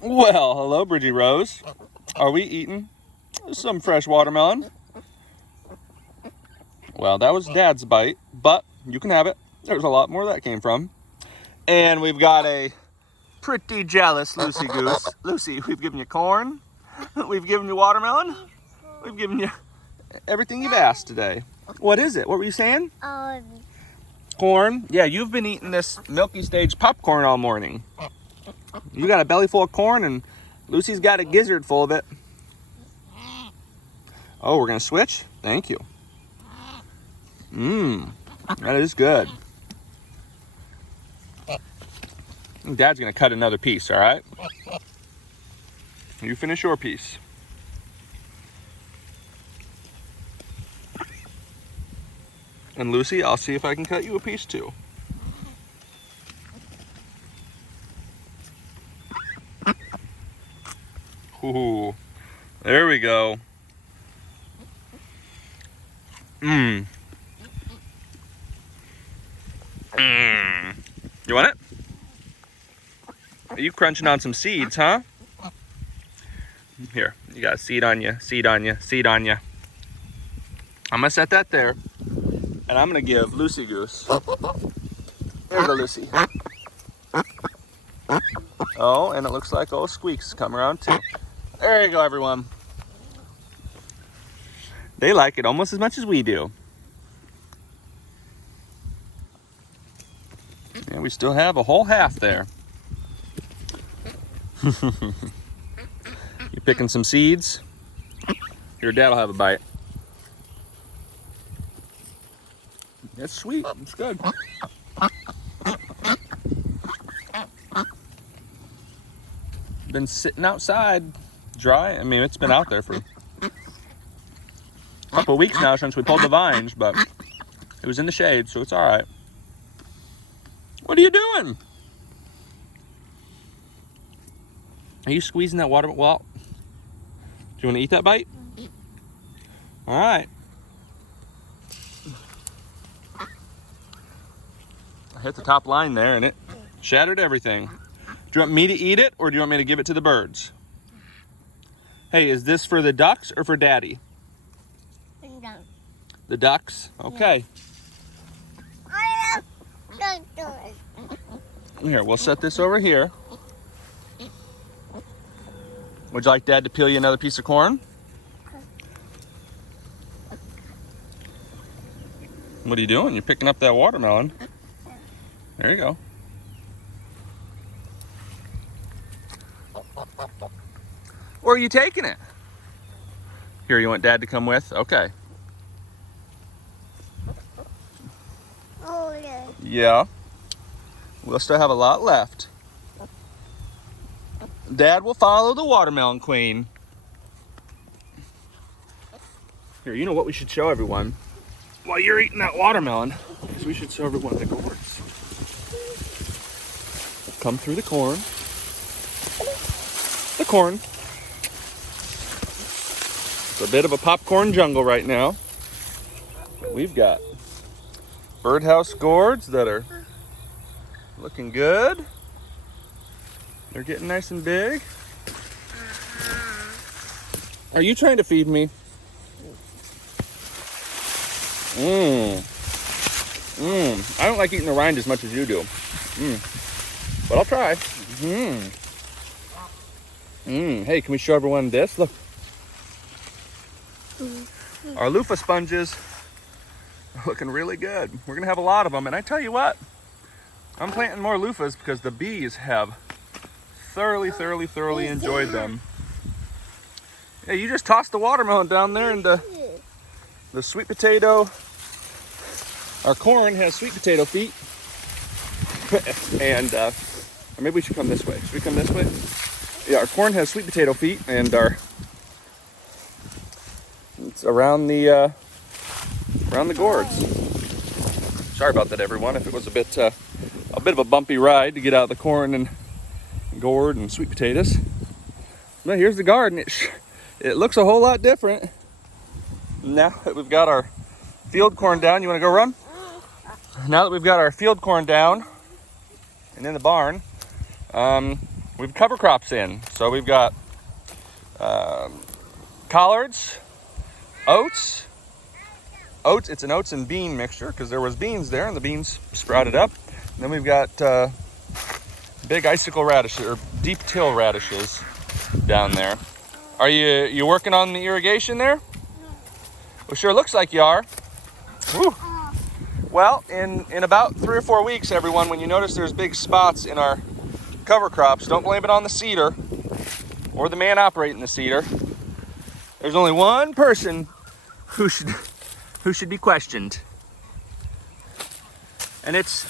Well, hello, Bridgie Rose. Are we eating some fresh watermelon? Well, that was Dad's bite, but you can have it. There's a lot more that came from. And we've got a pretty jealous Lucy Goose. Lucy, we've given you corn. We've given you watermelon. We've given you everything you've asked today. What is it? What were you saying? Corn. Yeah, you've been eating this Milky Stage popcorn all morning. You got a belly full of corn, and Lucy's got a gizzard full of it. Oh, we're gonna switch? Thank you. That is good. Dad's gonna cut another piece, all right? You finish your piece. And Lucy, I'll see if I can cut you a piece too. Ooh, there we go. You want it? Are you crunching on some seeds, huh? Here, you got a seed on you, seed on you, seed on you. I'm gonna set that there, and I'm gonna give Lucy Goose. There you go, Lucy. Oh, and it looks like old Squeak's come around too. There you go, everyone. They like it almost as much as we do. And we still have a whole half there. You picking some seeds? Your dad will have a bite. It's sweet. It's good. Been sitting outside dry. I mean, it's been out there for a couple of weeks now since we pulled the vines, but it was in the shade, so it's all right. What are you doing? Are you squeezing that water? Well, do you want to eat that bite? All right. I hit the top line there and it shattered everything. Do you want me to eat it or do you want me to give it to the birds? Hey, is this for the ducks or for Daddy? The ducks? Okay. Here, we'll set this over here. Would you like Dad to peel you another piece of corn? What are you doing? You're picking up that watermelon. There you go. Where are you taking it? Here, you want Dad to come with? Okay. Yeah. We'll still have a lot left. Dad will follow the watermelon queen. Here, you know what we should show everyone? While you're eating that watermelon, is we should show everyone the gourds. Come through the corn. The corn. It's a bit of a popcorn jungle right now. We've got birdhouse gourds that are looking good. They're getting nice and big. Are you trying to feed me? I don't like eating the rind as much as you do. But I'll try. Hey, can we show everyone this? Look. Our loofah sponges are looking really good. We're gonna have a lot of them, and I tell you what, I'm planting more loofahs because the bees have thoroughly enjoyed them. Yeah, you just tossed the watermelon down there and the sweet potato. Our corn has sweet potato feet. And or maybe we should come this way. Should we come this way? Yeah, our corn has sweet potato feet, and it's around the gourds. Sorry about that, everyone. If it was a bit of a bumpy ride to get out of the corn and gourd and sweet potatoes. But here's the garden. It looks a whole lot different now that we've got our field corn down. You want to go run? Now that we've got our field corn down and in the barn, we've cover crops in. So we've got collards, oats. It's an oats and bean mixture because there was beans there and the beans sprouted up. And then we've got big icicle radishes or deep till radishes down there. Are you working on the irrigation there? Well, sure looks like you are. Woo. Well, in about 3 or 4 weeks, everyone, when you notice there's big spots in our cover crops, don't blame it on the seeder or the man operating the seeder. There's only one person who should be questioned. And it's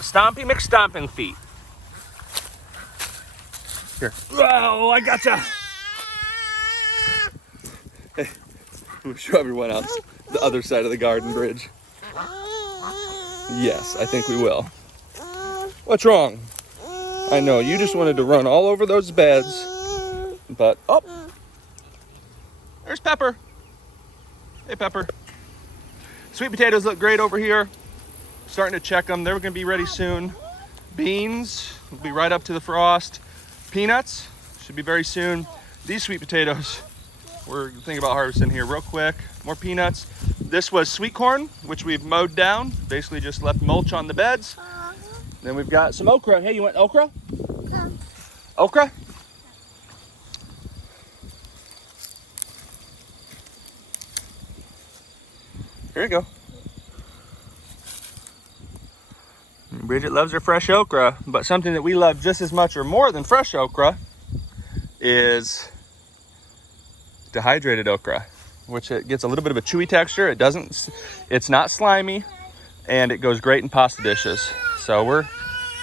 Stompy McStomping Feet. Here. Oh, I gotcha. Hey, we'll show everyone else the other side of the garden bridge. Yes, I think we will. What's wrong? I know, you just wanted to run all over those beds. But, oh, there's Pepper. Hey, Pepper. Sweet potatoes look great over here. Starting to check them. They're going to be ready soon. Beans will be right up to the frost. Peanuts should be very soon. These sweet potatoes, we're thinking about harvesting here real quick. More peanuts. This was sweet corn, which we've mowed down. Basically just left mulch on the beds. Then we've got some okra. Hey, you want okra? Okra? Here you go. Bridget loves her fresh okra, but something that we love just as much or more than fresh okra is dehydrated okra, which it gets a little bit of a chewy texture. It's not slimy, and it goes great in pasta dishes. So we're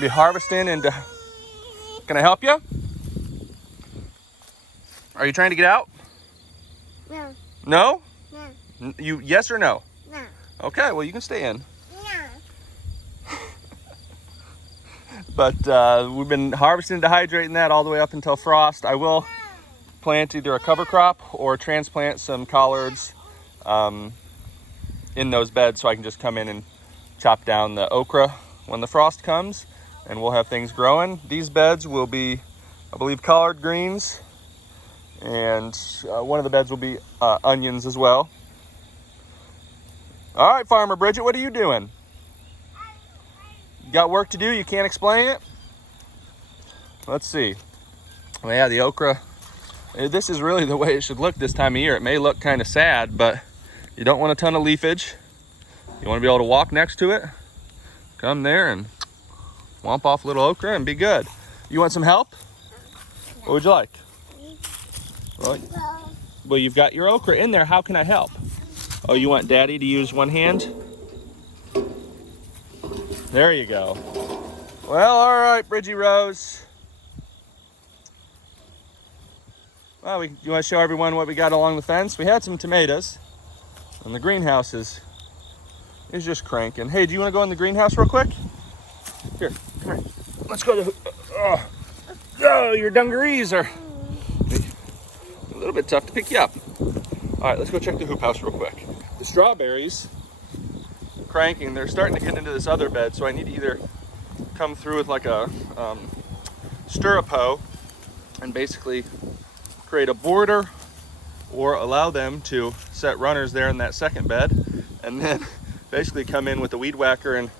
be harvesting and can I help you? Are you trying to get out? No. No? No. You yes or no? No. Okay, well you can stay in. No. But we've been harvesting and dehydrating that all the way up until frost. I will plant either a cover crop or transplant some collards in those beds so I can just come in and chop down the okra when the frost comes, and we'll have things growing. These beds will be, I believe, collard greens, and one of the beds will be onions as well. All right, Farmer Bridget, what are you doing? You got work to do? You can't explain it? Let's see. Well, yeah, the okra. This is really the way it should look this time of year. It may look kind of sad, but you don't want a ton of leafage. You want to be able to walk next to it. Come there and womp off a little okra and be good. You want some help? What would you like? Well, you've got your okra in there. How can I help? Oh, you want Daddy to use one hand? There you go. Well, all right, Bridgie Rose. Well, you want to show everyone what we got along the fence? We had some tomatoes, and the greenhouse is just cranking. Hey, do you want to go in the greenhouse real quick? Here, come here. Let's go to. Oh, your dungarees are a little bit tough to pick you up. All right, let's go check the hoop house real quick. The strawberries cranking. They're starting to get into this other bed, so I need to either come through with like a stirrup hoe and basically create a border, or allow them to set runners there in that second bed, and then basically come in with a weed whacker and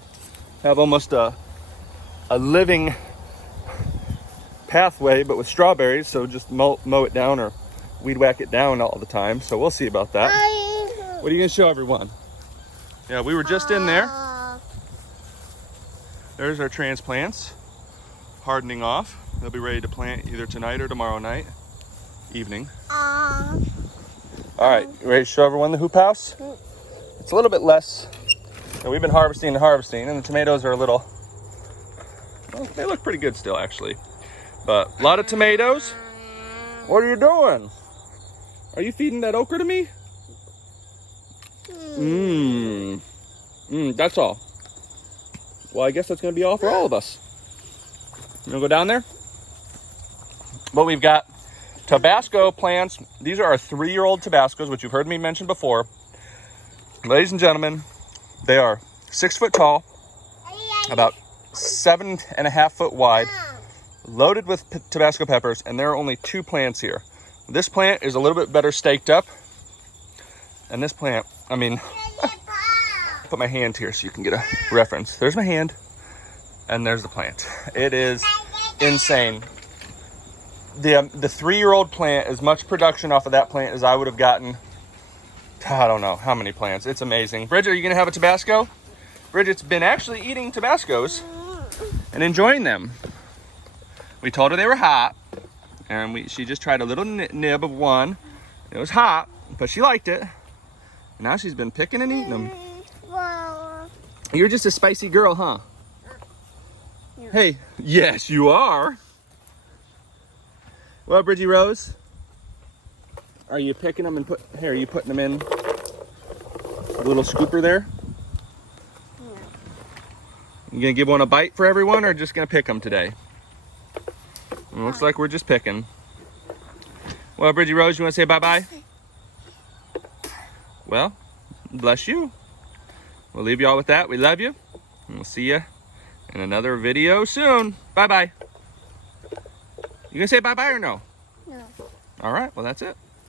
have almost a living pathway, but with strawberries. So just mow it down or weed whack it down all the time. So we'll see about that. What are you gonna show everyone? Yeah, we were just in there. There's our transplants hardening off. They'll be ready to plant either tonight or tomorrow night evening. All right, you ready to show everyone the hoop house? It's a little bit less. We've been harvesting, and the tomatoes are a little, well, they look pretty good still actually. But a lot of tomatoes. What are you doing? Are you feeding that okra to me? That's all. Well, I guess that's gonna be all for all of us. You wanna go down there? But we've got Tabasco plants. These are our 3-year-old Tabascos, which you've heard me mention before. Ladies and gentlemen, they are 6 foot tall, about 7.5 foot wide, loaded with Tabasco peppers, and there are only 2 plants here. This plant is a little bit better staked up. And this plant, I mean, put my hand here so you can get a reference. There's my hand, and there's the plant. It is insane. The 3-year-old plant, as much production off of that plant as I would have gotten, I don't know how many plants. It's amazing. Bridget, are you gonna have a Tabasco? Bridget's been actually eating Tabascos and enjoying them. We told her they were hot, and she just tried a little nib of one. It was hot, but she liked it. And now she's been picking and eating them. You're just a spicy girl, huh? Yeah. Hey, yes, you are. Well, Bridgie Rose, are you picking them and are you putting them in a little scooper there? Yeah. You gonna give one a bite for everyone, or just gonna pick them today? It looks like we're just picking. Well, Bridgie Rose, you wanna say bye-bye? Well, bless you. We'll leave you all with that. We love you. And we'll see you in another video soon. Bye-bye. You gonna say bye-bye or no? No. All right, well, that's it.